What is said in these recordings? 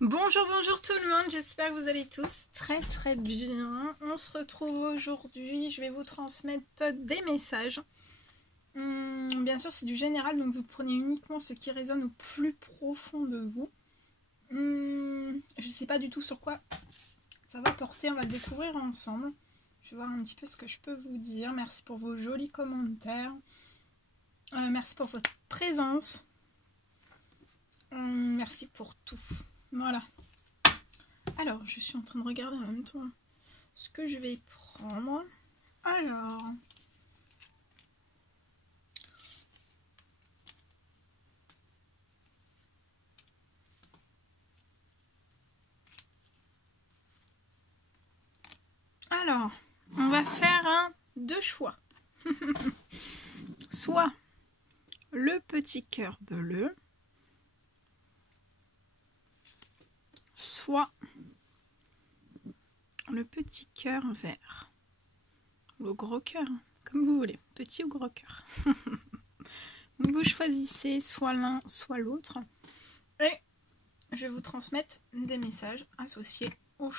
Bonjour, bonjour tout le monde, j'espère que vous allez tous très bien. On se retrouve aujourd'hui, je vais vous transmettre des messages. Bien sûr c'est du général, donc vous prenez uniquement ce qui résonne au plus profond de vous. Je sais pas du tout sur quoi ça va porter, on va le découvrir ensemble. Je vais voir un petit peu ce que je peux vous dire. Merci pour vos jolis commentaires. Merci pour votre présence. Merci pour tout. Voilà. Alors, je suis en train de regarder en même temps ce que je vais prendre. Alors, on va faire deux choix. Soit le petit cœur bleu, soit le petit cœur vert. Le gros cœur, comme vous voulez, petit ou gros cœur. Donc vous choisissez soit l'un, soit l'autre. Et je vais vous transmettre des messages associés au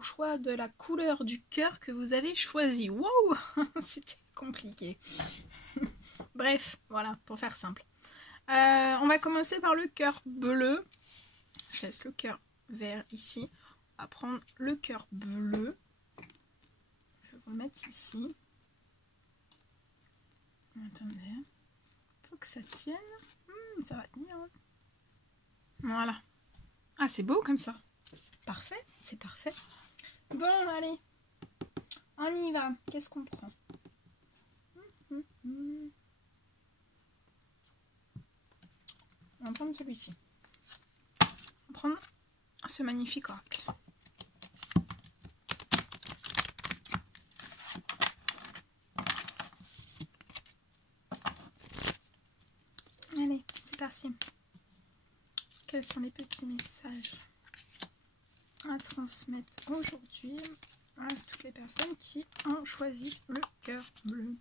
choix de la couleur du cœur que vous avez choisi. Wow, c'était compliqué. Bref, voilà, pour faire simple. On va commencer par le cœur bleu. Je laisse le cœur vert ici. On va prendre le cœur bleu. Je vais vous le mettre ici. Attendez. Faut que ça tienne. Ça va tenir. Hein. Voilà. Ah, c'est beau comme ça. Parfait, c'est parfait. Bon, allez. On y va. Qu'est-ce qu'on prend? On va prendre celui-ci. On va prendre ce magnifique oracle. Allez, c'est parti. Quels sont les petits messages à transmettre aujourd'hui à toutes les personnes qui ont choisi le cœur bleu?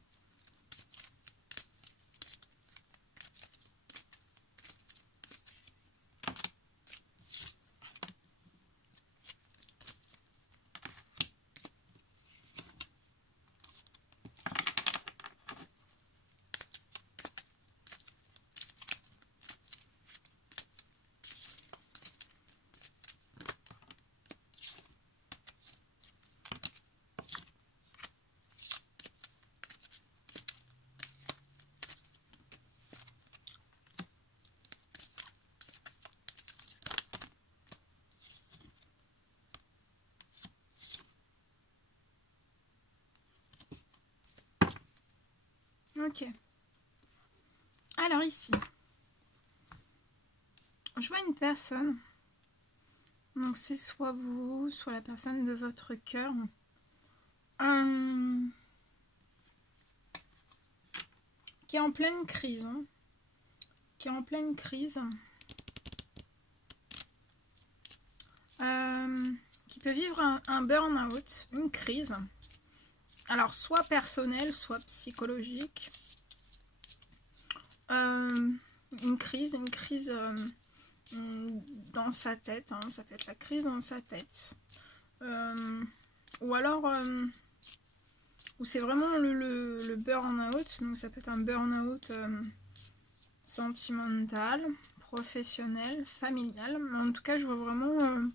Ok. Alors ici, je vois une personne. Donc c'est soit vous, soit la personne de votre cœur. Qui est en pleine crise. Hein. Qui est en pleine crise. Qui peut vivre un burn-out, une crise. Alors soit personnelle, soit psychologique. Une crise dans sa tête, hein, ça peut être la crise dans sa tête. Ou alors, où c'est vraiment le burn-out, donc ça peut être un burn-out sentimental, professionnel, familial. En tout cas, je vois vraiment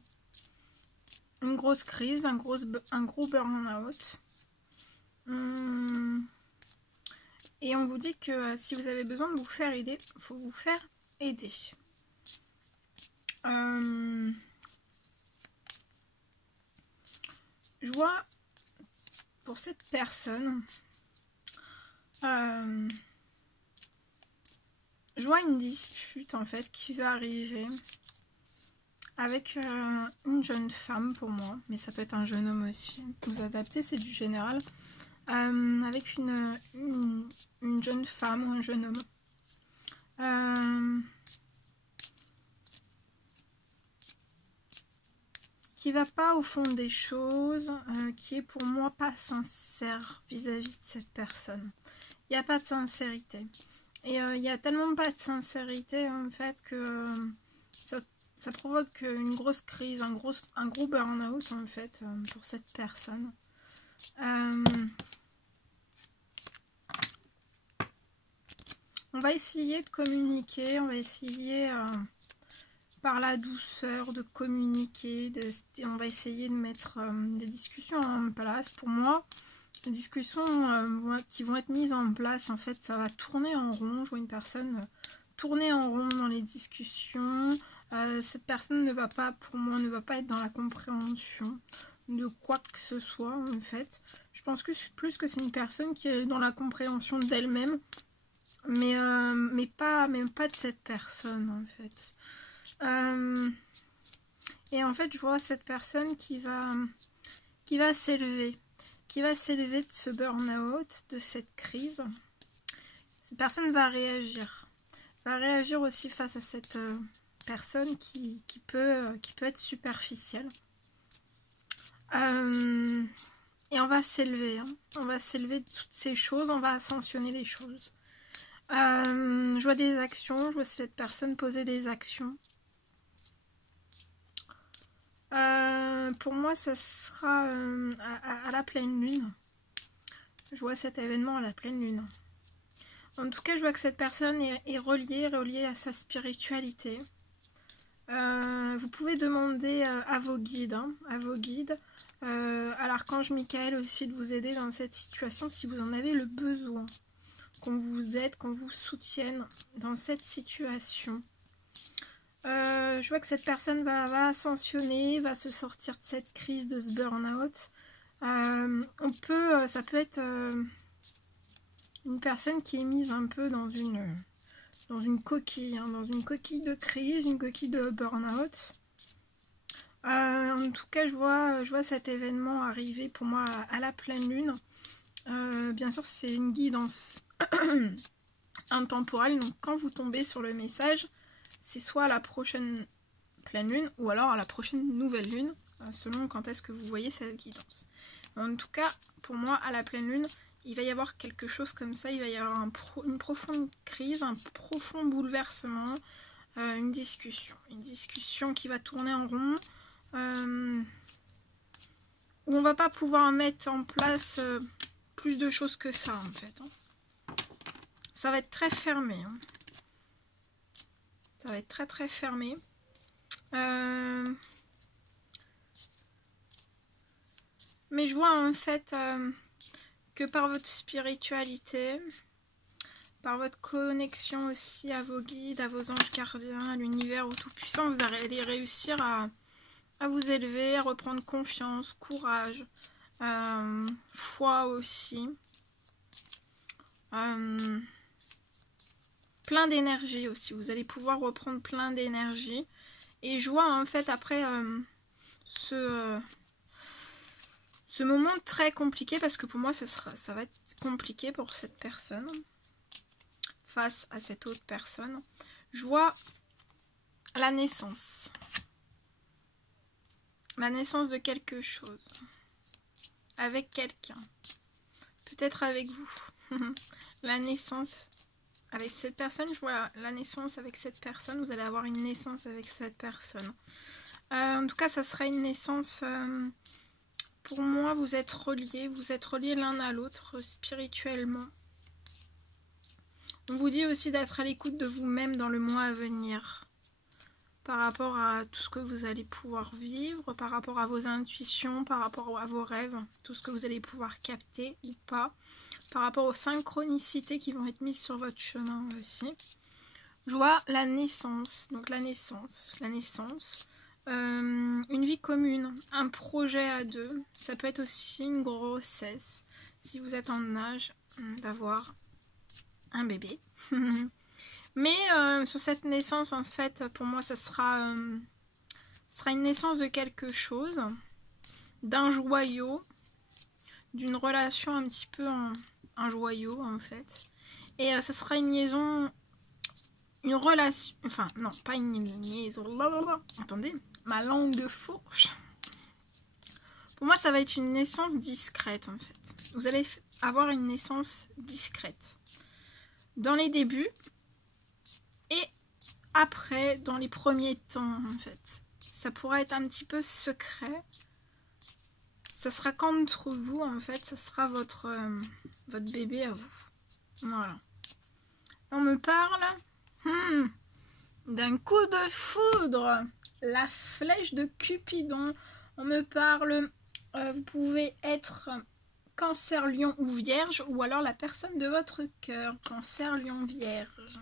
une grosse crise, un gros burn-out. Et on vous dit que si vous avez besoin de vous faire aider, il faut vous faire aider. Je vois pour cette personne, je vois une dispute en fait qui va arriver avec une jeune femme pour moi, mais ça peut être un jeune homme aussi. Vous adaptez, c'est du général. Avec une jeune femme ou un jeune homme. Qui va pas au fond des choses, qui est pour moi pas sincère vis-à-vis de cette personne. Il n'y a pas de sincérité. Et il y a tellement pas de sincérité en fait que ça provoque une grosse crise, un gros burn-out en fait pour cette personne. On va essayer de communiquer, on va essayer par la douceur de communiquer, on va essayer de mettre des discussions en place. Pour moi, les discussions qui vont être mises en place, en fait, ça va tourner en rond. Je vois une personne tourner en rond dans les discussions. Cette personne ne va pas, pour moi, ne va pas être dans la compréhension de quoi que ce soit, en fait. Je pense que plus que c'est une personne qui est dans la compréhension d'elle-même, mais pas de cette personne, en fait. Et en fait, je vois cette personne qui va s'élever. Qui va s'élever de ce burn-out, de cette crise. Cette personne va réagir. Va réagir aussi face à cette personne qui peut être superficielle. Et on va s'élever. Hein. On va s'élever de toutes ces choses. On va ascensionner les choses. Je vois des actions. Je vois cette personne poser des actions. Pour moi, ça sera à la pleine lune. Je vois cet événement à la pleine lune. En tout cas, je vois que cette personne est reliée à sa spiritualité. Vous pouvez demander à vos guides, à l'archange Michael aussi de vous aider dans cette situation si vous en avez le besoin. Qu'on vous aide, qu'on vous soutienne dans cette situation. Je vois que cette personne va ascensionner, va se sortir de cette crise, de ce burn-out. Ça peut être une personne qui est mise un peu dans une coquille, hein, dans une coquille de crise, une coquille de burn-out. En tout cas, je vois cet événement arriver pour moi à la pleine lune. Bien sûr, c'est une guidance intemporelle, donc quand vous tombez sur le message, c'est soit à la prochaine pleine lune ou alors à la prochaine nouvelle lune, selon quand est-ce que vous voyez cette guidance. En tout cas, pour moi, à la pleine lune, il va y avoir quelque chose comme ça, il va y avoir une profonde crise, un profond bouleversement, une discussion qui va tourner en rond, où on va pas pouvoir mettre en place plus de choses que ça, en fait. Hein. Ça va être très fermé. Hein. Ça va être très très fermé. Mais je vois en fait que par votre spiritualité, par votre connexion aussi à vos guides, à vos anges gardiens, à l'univers, au Tout-Puissant, vous allez réussir à vous élever, à reprendre confiance, courage, foi aussi. Plein d'énergie aussi, vous allez pouvoir reprendre plein d'énergie. Et je vois en fait après ce moment très compliqué, parce que pour moi ça va être compliqué pour cette personne, face à cette autre personne. Je vois la naissance. La naissance de quelque chose. Avec quelqu'un. Peut-être avec vous. La naissance avec cette personne, je vois la naissance avec cette personne. Vous allez avoir une naissance avec cette personne. En tout cas, ça sera une naissance... pour moi, vous êtes reliés l'un à l'autre spirituellement. On vous dit aussi d'être à l'écoute de vous-même dans le mois à venir. Par rapport à tout ce que vous allez pouvoir vivre, par rapport à vos intuitions, par rapport à vos rêves, tout ce que vous allez pouvoir capter ou pas, par rapport aux synchronicités qui vont être mises sur votre chemin aussi. Je vois la naissance, donc la naissance, une vie commune, un projet à deux, ça peut être aussi une grossesse, si vous êtes en âge d'avoir un bébé. Mais sur cette naissance, en fait, pour moi, ça sera une naissance de quelque chose, d'un joyau, d'une relation un petit peu un joyau, en fait. Et ça sera une liaison, une relation, enfin, non, pas une liaison, attendez, ma langue de fourche. Pour moi, ça va être une naissance discrète, en fait. Vous allez avoir une naissance discrète. Dans les débuts, et après, dans les premiers temps, en fait. Ça pourrait être un petit peu secret. Ça sera qu'entre vous, en fait. Ça sera votre bébé à vous. Voilà. On me parle d'un coup de foudre. La flèche de Cupidon. On me parle... vous pouvez être Cancer, Lion ou Vierge. Ou alors la personne de votre cœur. Cancer, Lion, Vierge.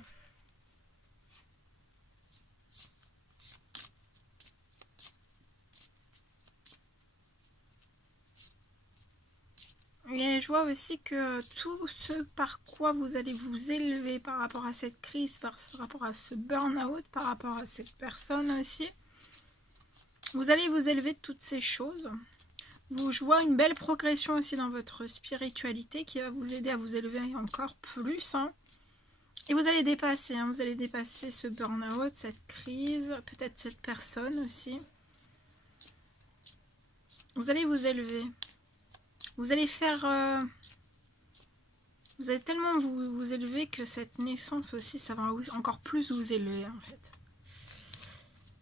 Et je vois aussi que tout ce par quoi vous allez vous élever par rapport à cette crise, par rapport à ce burn-out, par rapport à cette personne aussi, vous allez vous élever de toutes ces choses. Je vois une belle progression aussi dans votre spiritualité qui va vous aider à vous élever encore plus. Hein. Et vous allez dépasser, vous allez dépasser ce burn-out, cette crise, peut-être cette personne aussi. Vous allez vous élever. Vous allez faire... vous allez tellement vous élever que cette naissance aussi, ça va encore plus vous élever en fait.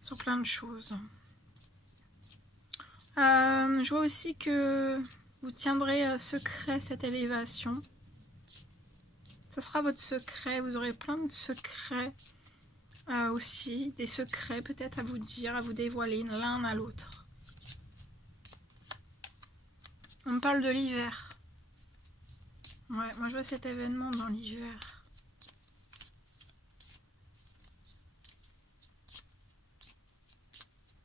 Sur plein de choses. Je vois aussi que vous tiendrez secret cette élévation. Ça sera votre secret. Vous aurez plein de secrets aussi. Des secrets peut-être à vous dire, à vous dévoiler l'un à l'autre. On me parle de l'hiver. Ouais, moi je vois cet événement dans l'hiver.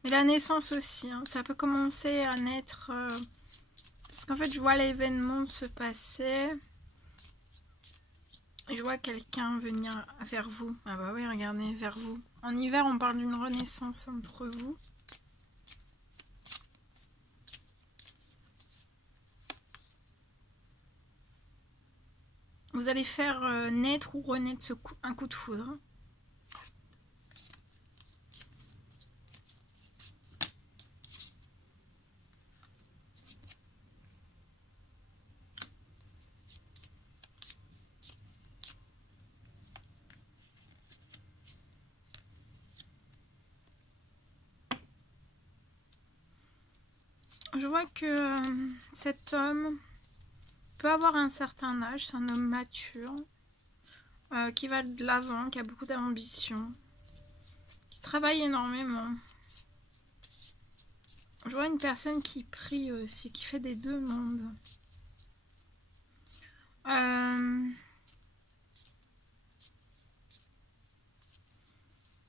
Mais la naissance aussi, hein, ça peut commencer à naître... parce qu'en fait je vois l'événement se passer. Et je vois quelqu'un venir vers vous. Ah bah oui, regardez, vers vous. En hiver, on parle d'une renaissance entre vous. Vous allez faire naître ou renaître un coup de foudre. Je vois que cet homme peut avoir un certain âge, c'est un homme mature, qui va de l'avant, qui a beaucoup d'ambition, qui travaille énormément. Je vois une personne qui prie aussi, qui fait des demandes.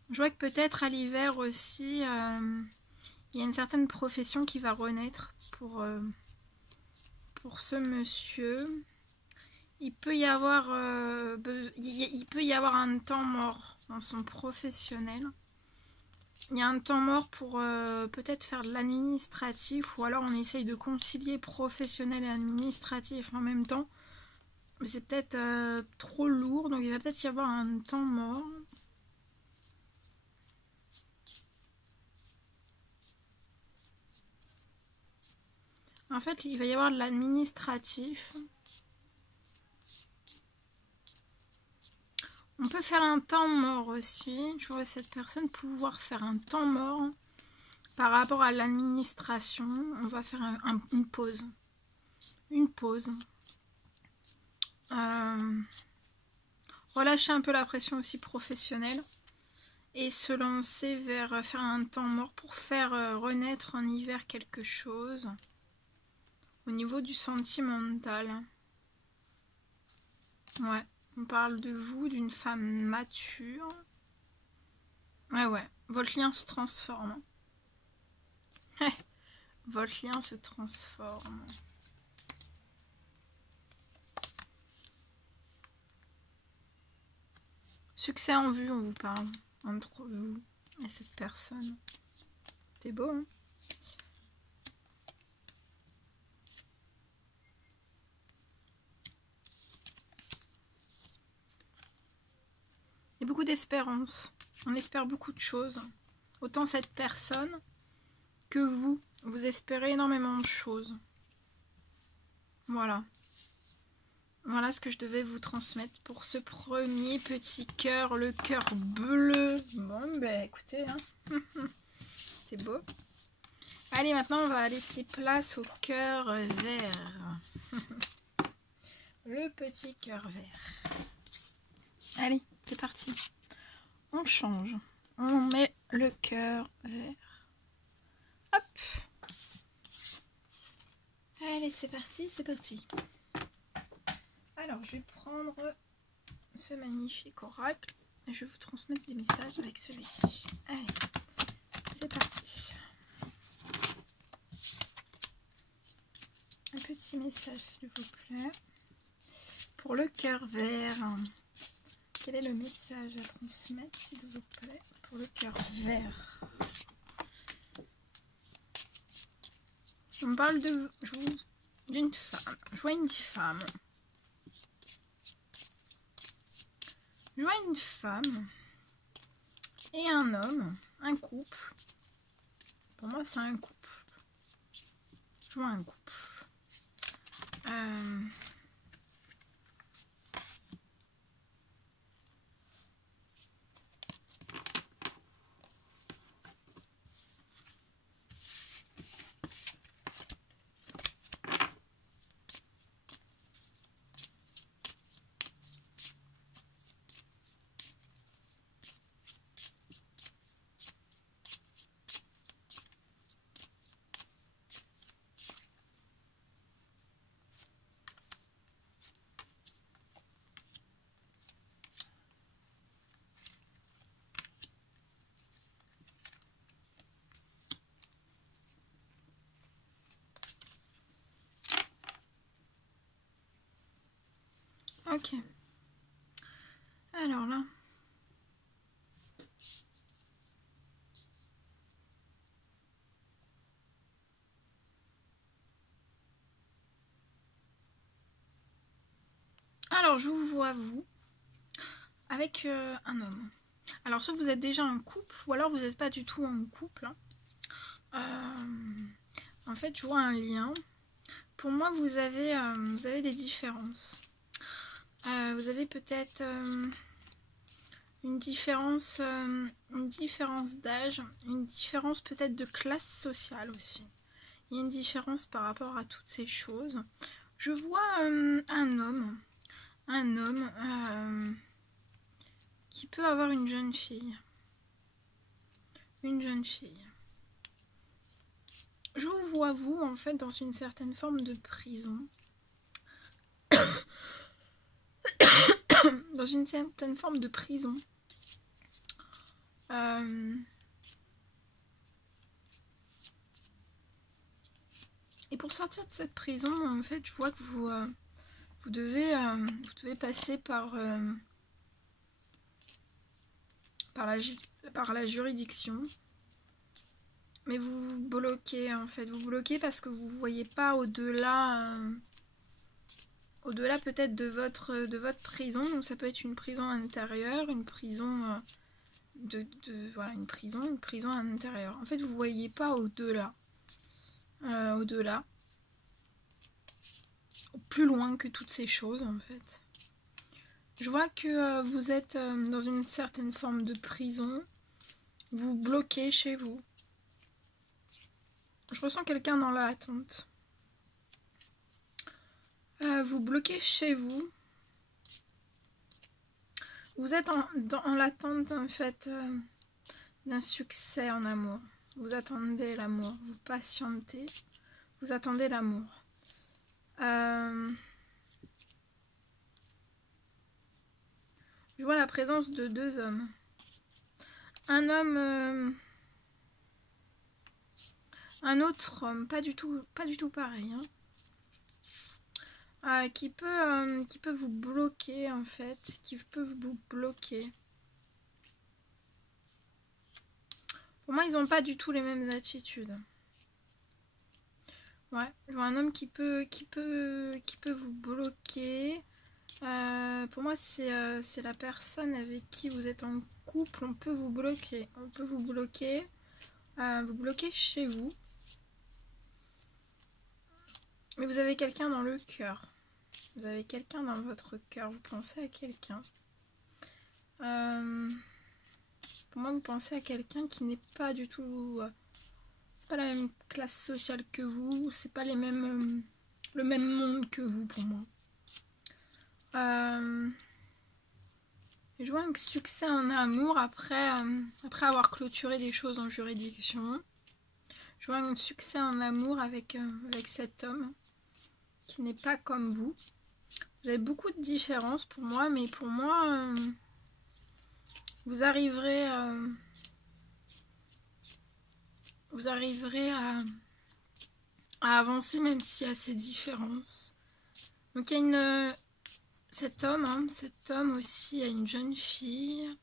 Je vois que peut-être à l'hiver aussi, il y a une certaine profession qui va renaître pour ce monsieur. Il peut y avoir un temps mort dans son professionnel. Il y a un temps mort pour peut-être faire de l'administratif, ou alors on essaye de concilier professionnel et administratif en même temps. Mais c'est peut-être trop lourd, donc il va peut-être y avoir un temps mort. En fait, il va y avoir de l'administratif. On peut faire un temps mort aussi. Je vois cette personne pouvoir faire un temps mort par rapport à l'administration. On va faire une pause. Une pause. Relâcher un peu la pression aussi professionnelle. Et se lancer vers faire un temps mort pour faire renaître en hiver quelque chose. Au niveau du sentimental. Ouais. On parle de vous, d'une femme mature. Ouais. Votre lien se transforme. Votre lien se transforme. Succès en vue, on vous parle. Entre vous et cette personne. C'est beau, hein? Il y a beaucoup d'espérance. On espère beaucoup de choses. Autant cette personne que vous. Vous espérez énormément de choses. Voilà. Voilà ce que je devais vous transmettre pour ce premier petit cœur, le cœur bleu. Bon, ben écoutez, hein. C'est beau. Allez, maintenant on va laisser place au cœur vert. Le petit cœur vert. Allez, c'est parti. On change. On met le cœur vert. Hop. Allez, c'est parti, c'est parti. Alors, je vais prendre ce magnifique oracle et je vais vous transmettre des messages avec celui-ci. Allez, c'est parti. Un petit message, s'il vous plaît. Pour le cœur vert, quel est le message à transmettre, s'il vous plaît, pour le cœur vert? On parle d'une femme. Je vois une femme. Je vois une femme et un homme, un couple. Pour moi, c'est un couple. Je vois un couple. Ok. Alors là. Alors, je vous vois, vous, avec un homme. Alors, soit vous êtes déjà en couple, ou alors vous n'êtes pas du tout en couple. En fait, je vois un lien. Pour moi, vous avez des différences. Vous avez peut-être une différence d'âge, une différence peut-être de classe sociale aussi. Il y a une différence par rapport à toutes ces choses. Je vois un homme qui peut avoir une jeune fille. Une jeune fille. Je vous vois, vous, en fait, dans une certaine forme de prison. Dans une certaine forme de prison. Et pour sortir de cette prison, en fait, je vois que vous devez passer par la juridiction. Mais vous vous bloquez, en fait. Vous bloquez parce que vous ne voyez pas au-delà peut-être de votre prison. Donc ça peut être une prison intérieure, une prison voilà, une prison à l'intérieur. En fait, vous voyez pas au-delà. Au-delà. Plus loin que toutes ces choses, en fait. Je vois que vous êtes dans une certaine forme de prison. Vous bloquez chez vous. Je ressens quelqu'un dans la attente. Vous bloquez chez vous. Vous êtes dans l'attente, en fait, d'un succès en amour. Vous attendez l'amour. Vous patientez. Vous attendez l'amour. Je vois la présence de deux hommes. Un homme... un autre homme, pas du tout pareil, hein. Qui peut vous bloquer, en fait, qui peut vous bloquer. Pour moi, ils n'ont pas du tout les mêmes attitudes. Ouais, je vois un homme qui peut vous bloquer. Pour moi, c'est la personne avec qui vous êtes en couple. On peut vous bloquer. On peut vous bloquer. Vous bloquez chez vous. Mais vous avez quelqu'un dans le cœur. Vous avez quelqu'un dans votre cœur, vous pensez à quelqu'un. Pour moi, vous pensez à quelqu'un qui n'est pas du tout... c'est pas la même classe sociale que vous, c'est pas les mêmes, le même monde que vous pour moi. Je vois un succès en amour après avoir clôturé des choses en juridiction. Je vois un succès en amour avec cet homme qui n'est pas comme vous. Vous avez beaucoup de différences pour moi, mais pour moi, vous arriverez à avancer même s'il y a ces différences. Donc il y a cet homme aussi a une jeune fille.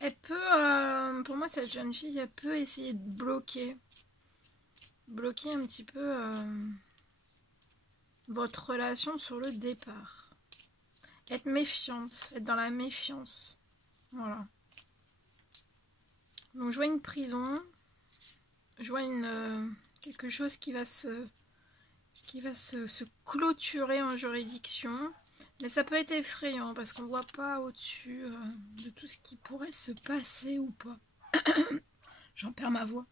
Elle peut, pour moi cette jeune fille, elle peut essayer de bloquer un petit peu votre relation sur le départ. Être méfiante, être dans la méfiance. Voilà. Donc je vois une prison, je vois quelque chose qui va se clôturer en juridiction. Mais ça peut être effrayant parce qu'on ne voit pas au-dessus de tout ce qui pourrait se passer ou pas. J'en perds ma voix.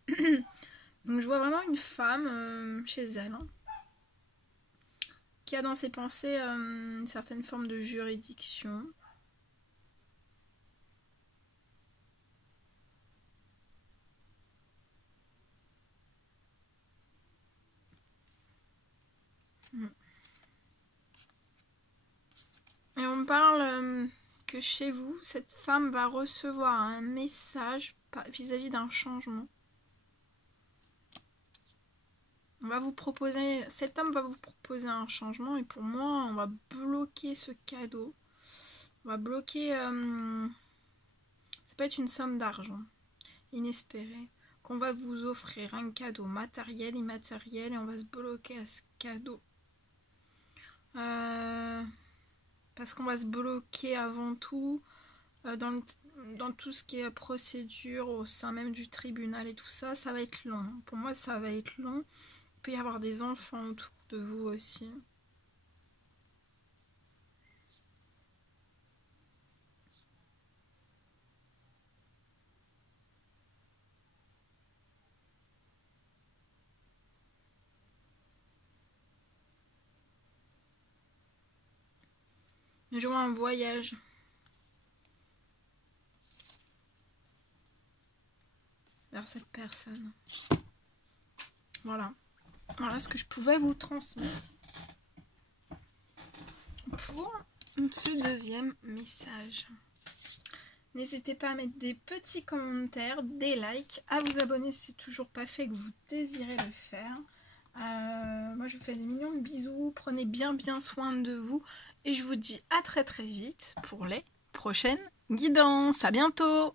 Donc je vois vraiment une femme chez elle, hein, qui a dans ses pensées une certaine forme de juridiction. Et on me parle que chez vous, cette femme va recevoir un message vis-à-vis d'un changement. Cet homme va vous proposer un changement et pour moi, on va bloquer ce cadeau. On va bloquer, ça peut être une somme d'argent inespérée qu'on va vous offrir, un cadeau matériel, immatériel, et on va se bloquer à ce cadeau. Parce qu'on va se bloquer avant tout dans tout ce qui est procédure au sein même du tribunal et tout ça, ça va être long. Pour moi, ça va être long. Il peut y avoir des enfants autour de vous aussi. Je vois un voyage. Vers cette personne. Voilà. Voilà ce que je pouvais vous transmettre pour ce deuxième message. N'hésitez pas à mettre des petits commentaires, des likes, à vous abonner si c'est toujours pas fait et que vous désirez le faire. Moi je vous fais des millions de bisous, prenez bien soin de vous et je vous dis à très vite pour les prochaines guidances. À bientôt!